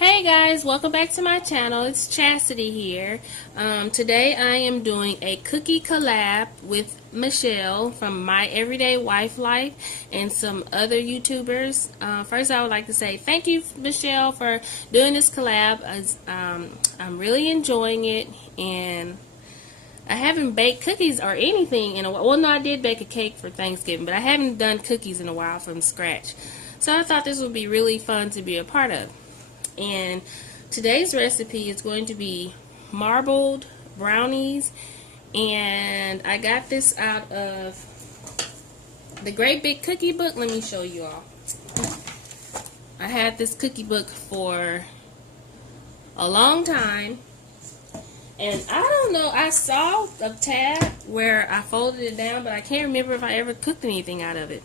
Hey guys, welcome back to my channel. It's Chastity here. Today I am doing a cookie collab with Michelle from My Everyday Wife Life and some other YouTubers. First I would like to say thank you, Michelle, for doing this collab. I'm really enjoying it, and I haven't baked cookies or anything in a while. Well, no, I did bake a cake for Thanksgiving, but I haven't done cookies in a while from scratch. So I thought this would be really fun to be a part of. And today's recipe is going to be marbled brownies, and I got this out of the Great Big Cookie Book. Let me show you all. I had this cookie book for a long time, and I don't know, I saw a tab where I folded it down, but I can't remember if I ever cooked anything out of it.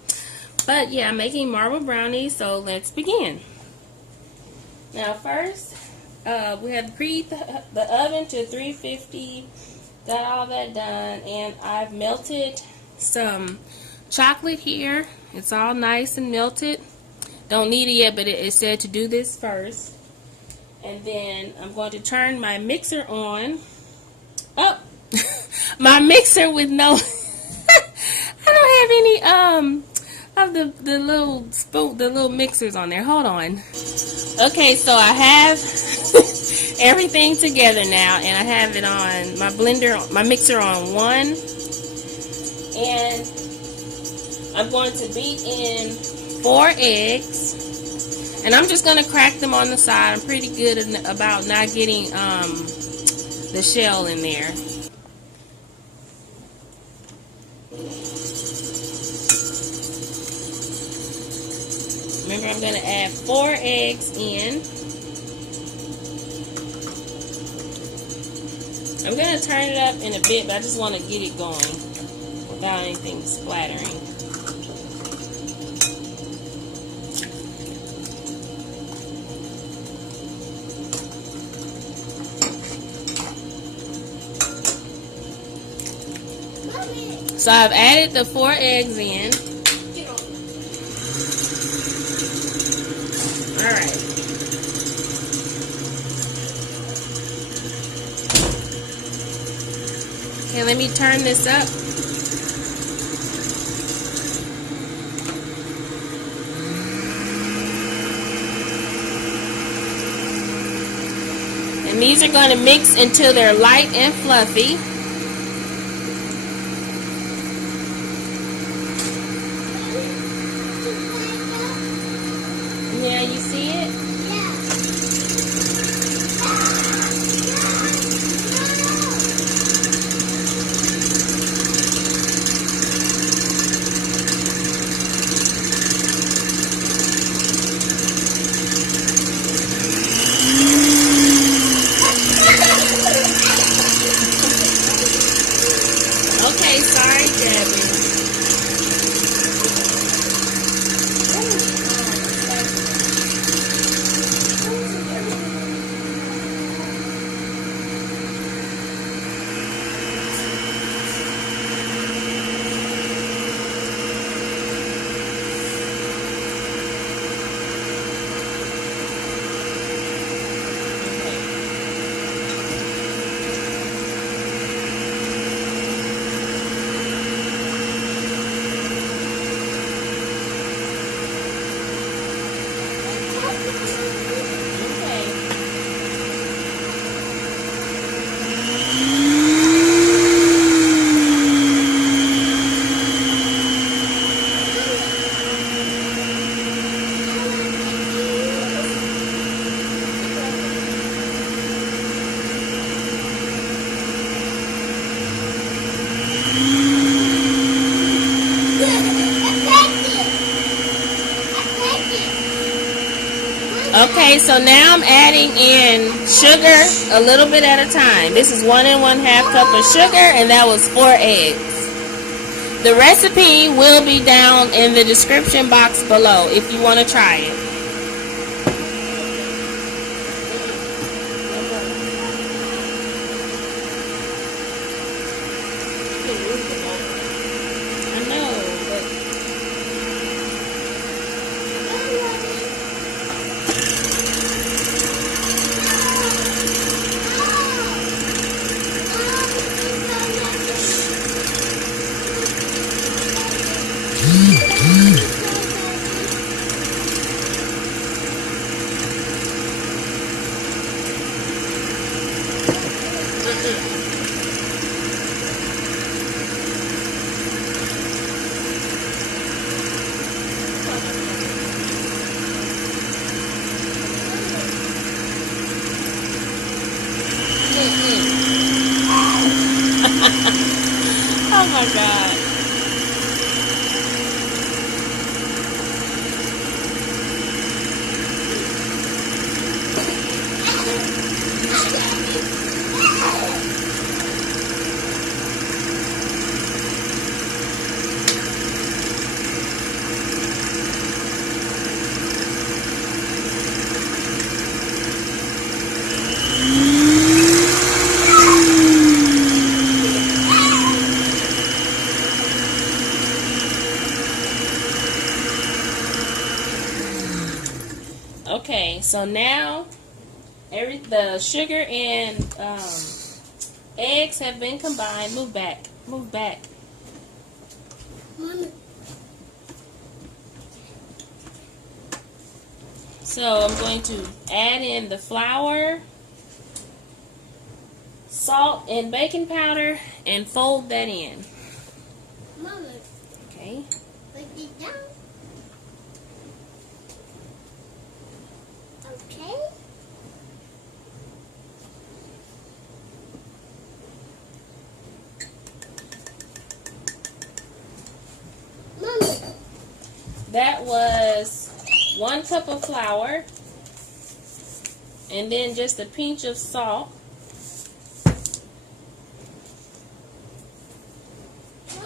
But yeah, I'm making marbled brownies, so let's begin. Now first, we have preheat the oven to 350, got all that done, and I've melted some chocolate here. It's all nice and melted. Don't need it yet, but it said to do this first. And then I'm going to turn my mixer on. Oh, my mixer with no, I don't have any of the little spoon, the little mixers on there. Hold on. Okay, so I have everything together now, and I have it on my blender, my mixer on 1, and I'm going to beat in 4 eggs, and I'm just going to crack them on the side. I'm pretty good about not getting the shell in there. Remember, I'm going to add 4 eggs in. I'm going to turn it up in a bit, but I just want to get it going without anything splattering. So I've added the 4 eggs in. Alright. Okay, let me turn this up. And these are going to mix until they're light and fluffy. Yeah, you see it? Okay, sorry, Debbie. Okay, so now I'm adding in sugar a little bit at a time. This is 1 1/2 cup of sugar, and that was 4 eggs. The recipe will be down in the description box below if you want to try it. I know, but Oh my God. Okay, so now the sugar and eggs have been combined. Move back. Move back. Mommy. So I'm going to add in the flour, salt, and baking powder and fold that in. Mommy. Okay. Put it down. Okay. Mommy. That was 1 cup of flour and then just a pinch of salt.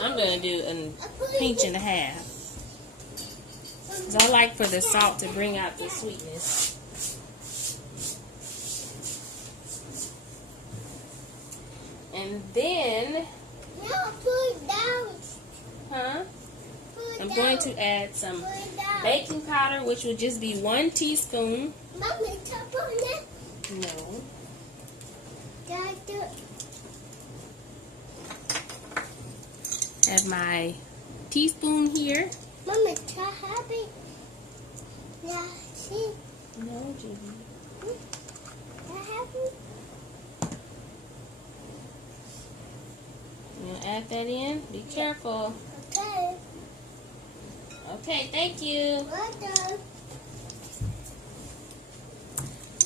I'm going to do a pinch and a half. Because I like for the salt to bring out the sweetness. And then, No, put it down. huh? Put it I'm down. going to add some Put it down. baking powder, which will just be 1 teaspoon. Mommy, tap on it. No. Dad, do it. Have my teaspoon here. Mommy, try happy. Yeah, see? No, Judy. Try happy. You want to add that in? Be careful. Okay. Okay, thank you. Well done.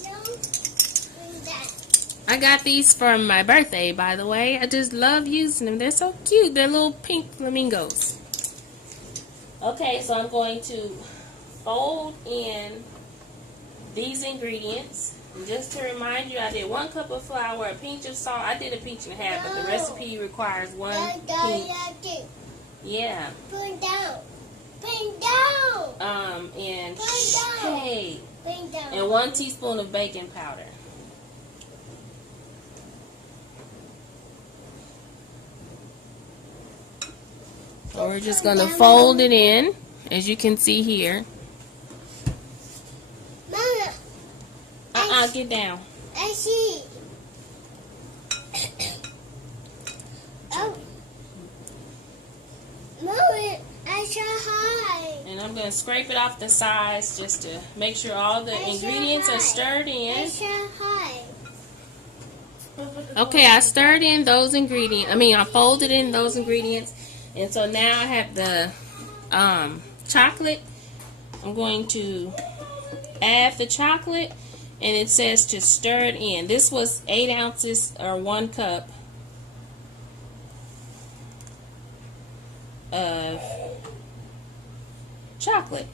No, do that. I got these for my birthday, by the way. I just love using them. They're so cute. They're little pink flamingos. Okay, so I'm going to fold in these ingredients. And just to remind you, I did 1 cup of flour, a pinch of salt. I did a pinch and a half, but the recipe requires 1 pinch. Yeah. Put it down. Put it down. And Put it down. hey, Put it down. and 1 teaspoon of baking powder. So we're just going to fold it in, as you can see here. Mama, Get down. I see. Oh. Mommy, I saw high. And I'm going to scrape it off the sides just to make sure all the ingredients are stirred I in. saw high. Okay, I stirred in those ingredients. I folded in those ingredients. And so now I have the chocolate. I'm going to add the chocolate. And it says to stir it in. This was 8 ounces or 1 cup of chocolate.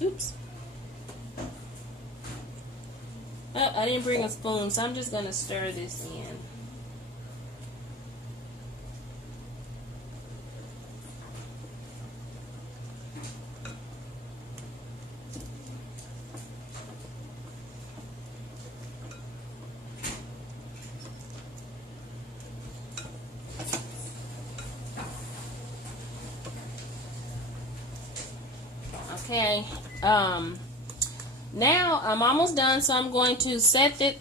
Oops. Oh, I didn't bring a spoon, so I'm just going to stir this in. Okay, now I'm almost done, so I'm going to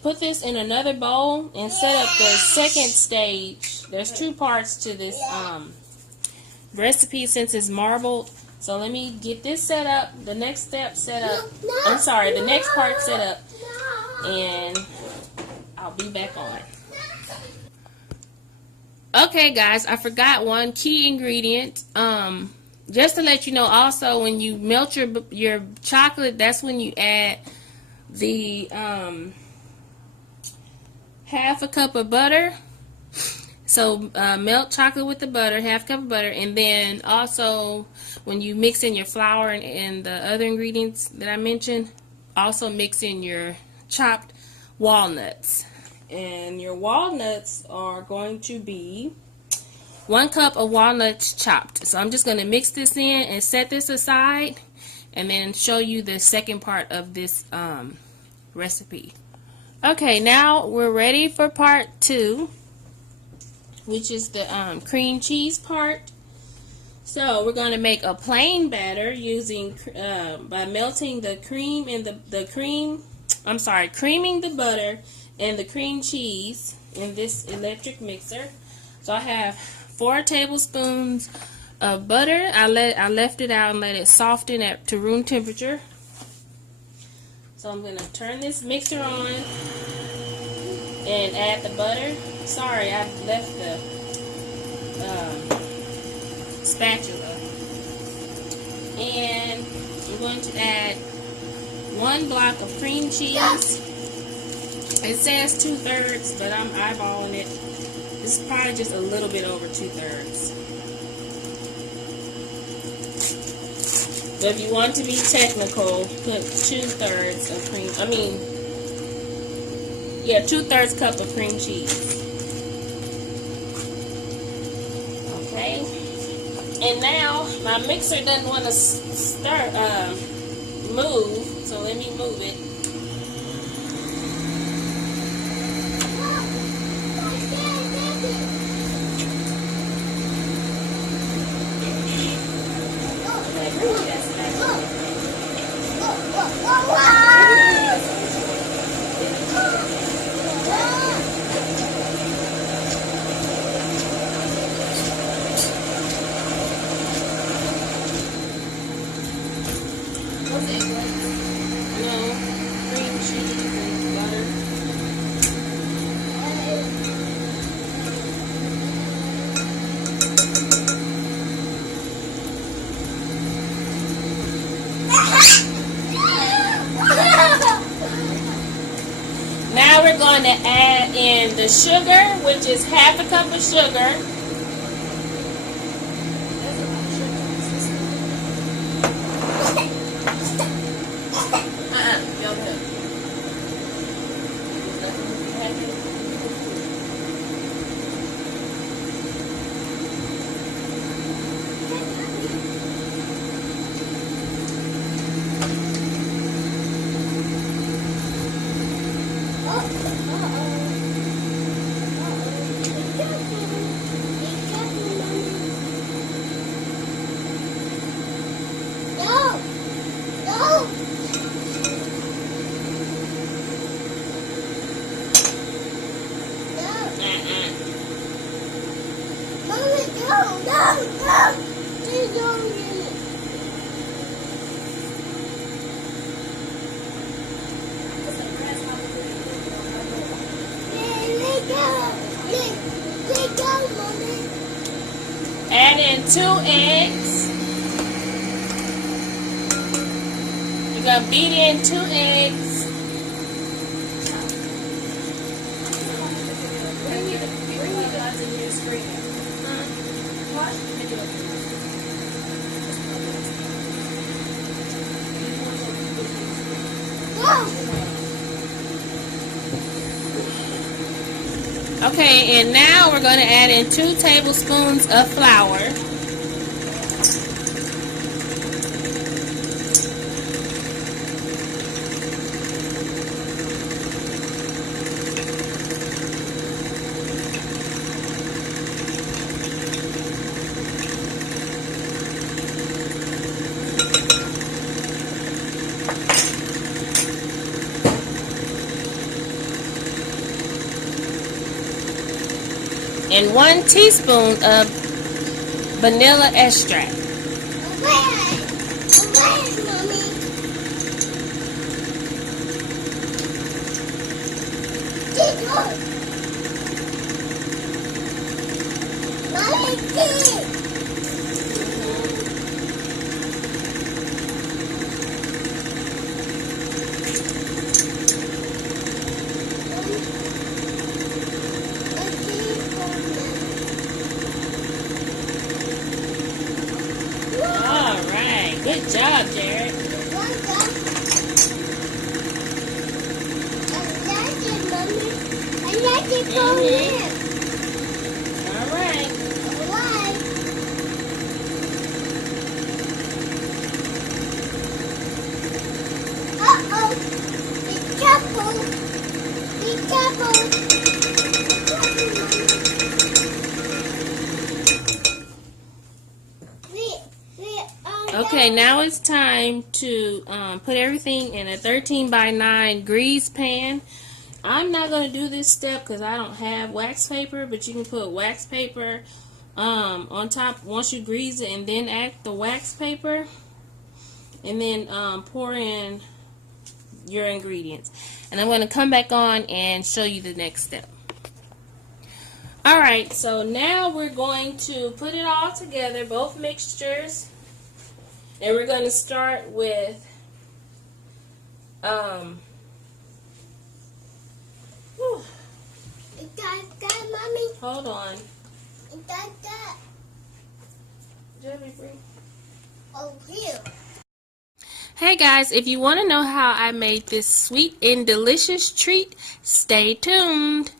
put this in another bowl and set up the second stage. There's 2 parts to this recipe since it's marbled. So let me get this set up, the next step set up. I'm sorry, the next part set up, and I'll be back on. Okay, guys, I forgot one key ingredient. Just to let you know, also when you melt your chocolate, that's when you add the half a cup of butter. So melt chocolate with the butter, half cup of butter, and then also when you mix in your flour and the other ingredients that I mentioned, also mix in your chopped walnuts. And your walnuts are going to be 1 cup of walnuts chopped. So I'm just going to mix this in and set this aside and then show you the second part of this recipe. Okay, now we're ready for part 2, which is the cream cheese part. So we're going to make a plain batter using by melting the cream and creaming the butter and the cream cheese in this electric mixer. So I have 4 tablespoons of butter. I left it out and let it soften to room temperature. So I'm going to turn this mixer on and add the butter. Sorry, I left the spatula. And I'm going to add 1 block of cream cheese. It says 2/3, but I'm eyeballing it. This is probably just a little bit over 2/3. But if you want to be technical, put 2/3 of cream. 2/3 cup of cream cheese. Okay. And now my mixer doesn't want to move, so let me move it. Now we're going to add in the sugar, which is half a cup of sugar. Add in 2 eggs. You're going to beat in 2 eggs. Okay, and now we're going to add in 2 tablespoons of flour. And 1 teaspoon of vanilla extract. Good job, Jared. One cup. I like it, Mommy. I like it from here. All right. Alright. Uh-oh. Be careful. Be careful. Okay, now it's time to put everything in a 13 by 9 grease pan. I'm not going to do this step because I don't have wax paper, but you can put wax paper on top once you grease it, and then add the wax paper, and then pour in your ingredients. And I'm going to come back on and show you the next step. Alright, so now we're going to put it all together, both mixtures. And we're going to start with Mommy. hold on. Oh, here. Hey guys, if you want to know how I made this sweet and delicious treat, stay tuned.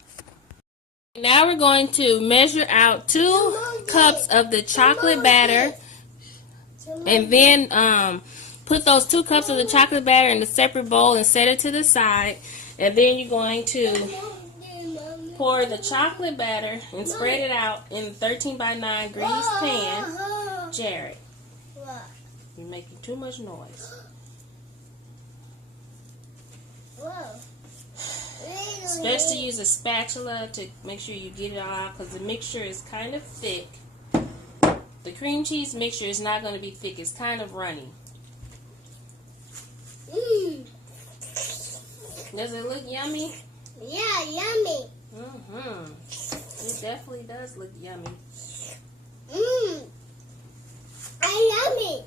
Now we're going to measure out 2 cups of the chocolate batter, and then put those 2 cups of the chocolate batter in a separate bowl and set it to the side. And then you're going to pour the chocolate batter and spread it out in the 13 by 9 grease pan. Jared, What? you're making too much noise. Whoa. It's best to use a spatula to make sure you get it all out because the mixture is kind of thick. The cream cheese mixture is not going to be thick. It's kind of runny. Does it look yummy? Yeah, yummy. It definitely does look yummy. I yummy.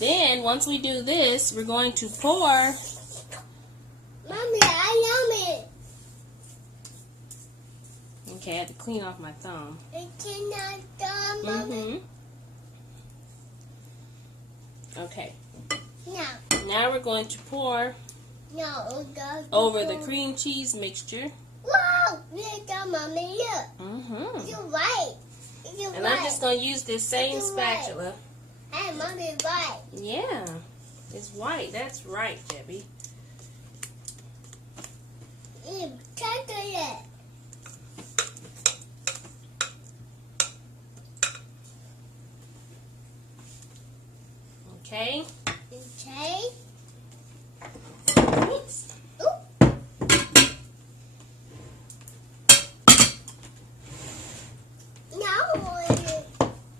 Then, once we do this, we're going to pour. Mommy, I yummy. Okay, I had to clean off my thumb. It's not done, Mommy. Okay. Now We're going to pour over the cream cheese mixture. Wow, look at Mommy, look. You're right. You're And right. I'm just going to use this same spatula. Hey, Mommy, right. Yeah, it's white. That's right, Debbie. Chocolate. Okay. Okay. Oops. Now we're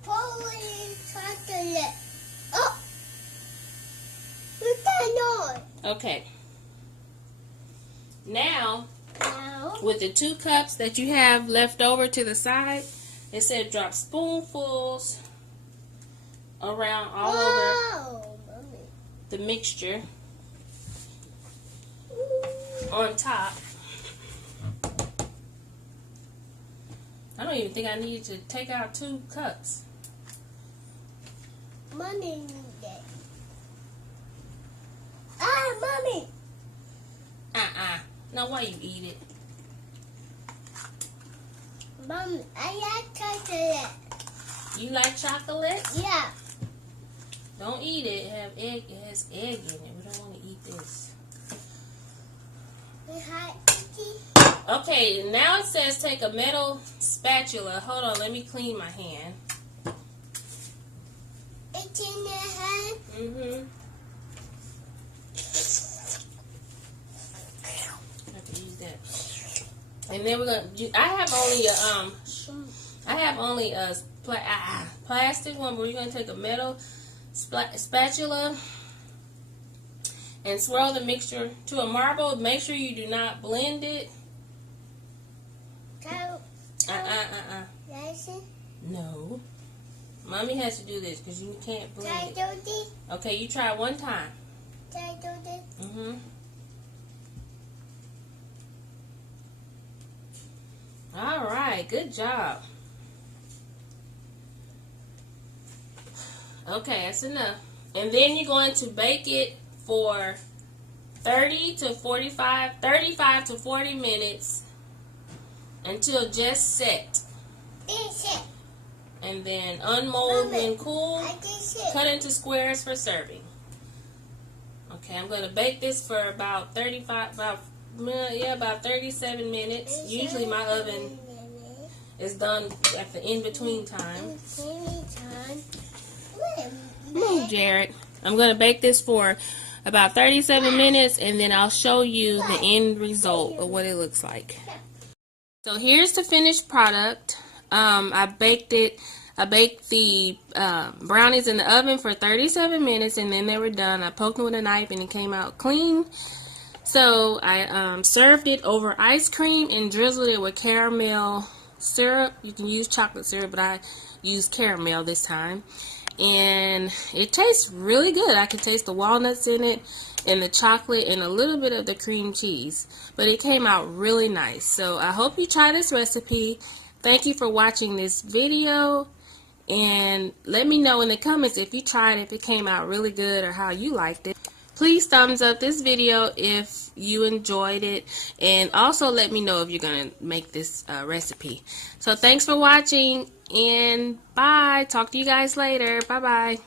pouring chocolate. Oh! What's that noise? Okay. Now, with the 2 cups that you have left over to the side, it said drop spoonfuls around all over Mommy. the mixture on top. I don't even think I needed to take out 2 cups. Mommy need it. Ah, Mommy. Now why you eat it? Mommy, I like chocolate. You like chocolate? Yeah. Don't eat it. It has egg in it. We don't want to eat this. Okay, now it says take a metal spatula. Hold on, let me clean my hand. It's in your hand. I have to use that. And then we're gonna. I have only a plastic one, but we're gonna take a metal spatula and swirl the mixture to a marble. Make sure you do not blend it. No. Mommy has to do this because you can't blend it. Okay, you try one time. All right, good job. Okay, that's enough. And then you're going to bake it for 35 to 40 minutes until just set. And then unmold when cool. Cut into squares for serving. Okay, I'm going to bake this for about 37 minutes. Usually my oven is done at the in-between time. Move, Jared. I'm going to bake this for about 37 minutes, and then I'll show you the end result of what it looks like. So here's the finished product. I baked the brownies in the oven for 37 minutes, and then they were done. I poked them with a knife, and it came out clean. So I served it over ice cream and drizzled it with caramel syrup. You can use chocolate syrup, but I used caramel this time. And it tastes really good. I could taste the walnuts in it and the chocolate and a little bit of the cream cheese. But it came out really nice. So I hope you try this recipe. Thank you for watching this video. And let me know in the comments if you tried it, if it came out really good or how you liked it. Please thumbs up this video if you enjoyed it, and also let me know if you're going to make this recipe. So thanks for watching, and bye. Talk to you guys later. Bye-bye.